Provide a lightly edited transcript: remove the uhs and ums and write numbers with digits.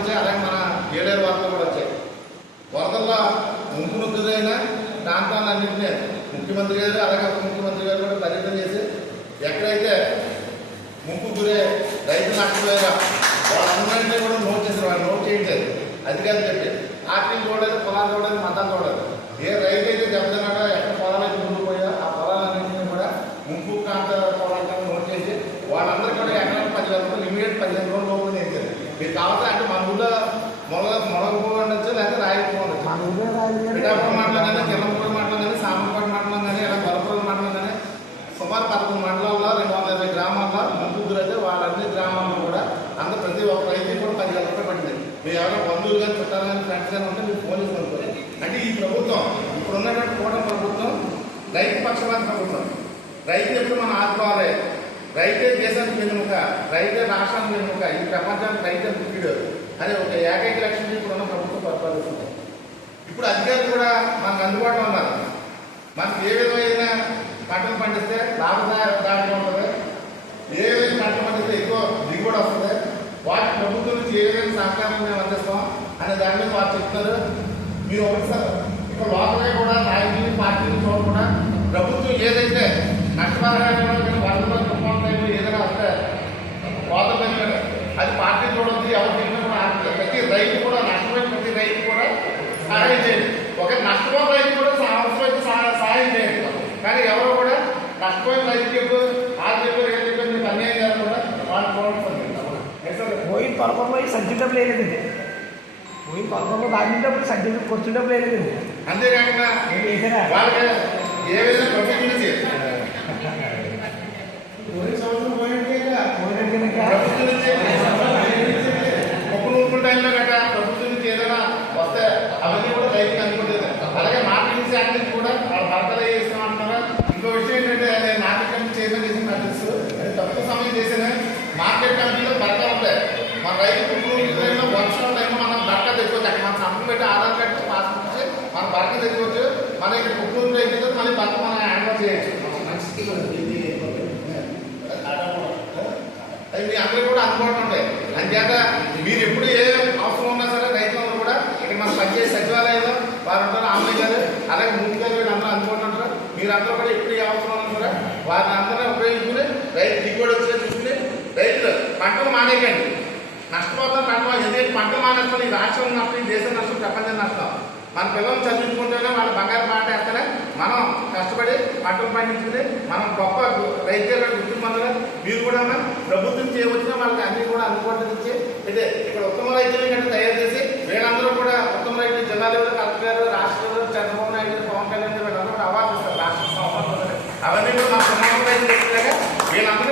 వచ్చాయి, అలాగే మన ఏడేరు వరదలు కూడా వచ్చాయి. వరదల్లో ముంపును గురైన ప్రాంతాలన్నింటినీ ముఖ్యమంత్రి గారు అలాగే ఉప ముఖ్యమంత్రి గారు కూడా పర్యటన చేసి ఎక్కడైతే ముంపు గురే రైతు నష్టపోయారో వాళ్ళందరినీ కూడా నోట్ చేశారు. వాళ్ళు నోట్ చేయించారు అధికారులు చెప్పి. ఆటలు చూడలేదు, పొలాలు చూడలేదు, మతాలు చూడలేదు. ఏ రైతు అయితే దెబ్బతిన్నాడో ఎక్కడ పొలాలు అయితే ముందుకుపోయా ఆ పొలాలన్నింటినీ కూడా ముంపు ప్రాంత పొలాలను నోట్ చేసి వాళ్ళందరికీ కూడా ఎకరానికి 10,000 రూపాయలు ఇమీడియట్ 15 రోజులు లోపల వేసారు. మీకు కావాలంటే అంటే మన ఊళ్ళో మొలగపూడి ఉండొచ్చు, లేకపోతే రాయపూడి ఉండొచ్చు. పిఠాపురం మండలం కానీ, కిరణపూడి మండలం కానీ, సామంపేట మండలం కానీ, ఇలా బలపురం మండలం కానీ సుమారు 11 మండలాల్లో 220 గ్రామాల్లో ముంపు గురైతే వాళ్ళన్ని గ్రామాల్లో కూడా అందరూ ప్రతి ఒక్క రైతుకి కూడా 10,000 రూపాయలు పడింది. మీరు ఎవరైనా బంధువులు కానీ, చుట్టాలు కానీ, ఫ్రెండ్స్ కానీ ఉంటే మీరు ఫోన్ చేసుకోవాలి. అంటే ఈ ప్రభుత్వం ఇప్పుడు ఉన్నటువంటి కూటమి ప్రభుత్వం రైతు పక్షపాత ప్రభుత్వం. రైతు ఎప్పుడు మనం ఆదుకోవాలి. రైతే దేశానికి వెన్నుముక, రైతే రాష్ట్రానికి వెన్నుముక, ఈ ప్రపంచానికి రైతే ముఖ్యుడు అనే ఒక ఏకైక లక్ష్యం ఇప్పుడున్న ప్రభుత్వం పరిపాలిస్తుంది. ఇప్పుడు అధికారులు కూడా మనకు అందుబాటులో ఉన్నారు. మనకు ఏ విధమైన పంటలు పండిస్తే లాభదాయకం ఉంటుంది, ఏ విధంగా పంటలు పండిస్తే ఎక్కువ దిగుబడి వస్తుంది, వాటి ప్రభుత్వం నుంచి ఏ విధంగా సహకారం మేము అందిస్తాం అనే దాని మీద వారు చెప్తున్నారు. మీరు ఒకసారి ఇక్కడ లోకల్గా కూడా నాయకులు పార్టీలు చూడకుండా ప్రభుత్వం ఏదైతే నష్టపరిహారం వరదలు తుఫాన్లు ఏదైనా వస్తే కోతలు అది పార్టీ చూడద్దు, ఎవరు చెప్పినా ప్రతి రైతు కూడా నష్టపోయిన ప్రతి రైతు కూడా సహాయం చేయండి. ఒక నష్టపోయిన రైతు కూడా అవసరమైతే సహాయం చేయండి. కానీ ఎవరు కూడా నష్టపోయిన రైతు చెప్పు ఆ చెప్పు ఏం చెప్పి మీకు అన్యాయం చేయాలి కూడా వాళ్ళు చూడాల్సింది. పోయిన పొలపంలో సంచి డబ్బులు వేయలేదండి. పోయిన పొలపంలో రాజేటప్పుడు సంచి ఖర్చు డబ్బులు వేయలేదండి. అంతేకాకుండా వాళ్ళకి ఏ విధంగా ప్రభుత్వం నుంచి ఒక్క టైంలో గట్రా ప్రభుత్వం నుంచి ఏదైనా వస్తే అవన్నీ కూడా రైతుకి అనుకుంటుంది. అలాగే మార్కెటింగ్ శాఖ నుంచి కూడా వాళ్ళ భర్తలు చేస్తాం అంటున్నారా. ఇంకో విషయం ఏంటంటే మార్కెట్ కమిటీ చైర్మన్ చేసిన నాకు తెలుసు, అది తక్కువ సమయం చేసిన మార్కెట్ కమిటీలో భర్త ఉంటాయి. మన రైతు కుటుంబంలో వర్షం టైంలో మనం భర్త తెచ్చుకోవచ్చు. అక్కడ మన సంపం పెట్టి ఆధార్ కార్డు పాస్బుక్ ఇచ్చి మన భర్త తెచ్చుకోవచ్చు. మన ఇక్కడ కుటుంబం రైతు మళ్ళీ భర్త మనం హ్యాండ్ చేయొచ్చు. అది మీ అందరూ కూడా అందుబాటులో ఉంటాయి. అంచేత మీరు ఎప్పుడు ఏ అవసరం ఉన్నా సరే రైతులందరూ కూడా ఇక్కడ మన పంచాయతీ సచివాలయంలో వారు ఉంటారు, అమ్మాయి గారు అలాగే ముందు గారు అందరూ అందుబాటులో ఉంటారు. మీరందరూ కూడా ఎప్పుడు ఏ అవసరం ఉన్నా సరే వారిని అందరూ ఉపయోగించుకుని రైతు దిగుబడి వచ్చే చూసుకుని రైతులు పంటలు మానేయండి. నష్టపోతాం పంట ఎందుకంటే పంటలు మానేస్తాం. ఈ రాష్ట్రం నష్టం, ఈ దేశం నష్టం, ప్రపంచం నష్టం. మన పిల్లలు చదివించుకుంటేనే వాళ్ళ బంగారు మాట వేస్తేనే మనం కష్టపడి పంటలు పండించుకుని మనం గొప్ప రైతులుగా గుర్తింపందుగా మీరు కూడా ప్రభుత్వం చేయవచ్చిన వాళ్ళకి అన్ని కూడా అందుబాటులో ఇచ్చి అయితే ఇక్కడ ఉత్తమ రైతులు కంటే తయారు చేసి వీళ్ళందరూ కూడా ఉత్తమ రైతులు జిల్లా లెవెల్, కలెక్టర్ గారు, రాష్ట్ర లెవెల్, చంద్రబాబు నాయుడు, పవన్ కళ్యాణ్ వీళ్ళందరూ కూడా అవార్డు ఇస్తారు. రాష్ట్ర అవన్నీ కూడా మన ఉత్తమ రైతులు వీళ్ళందరూ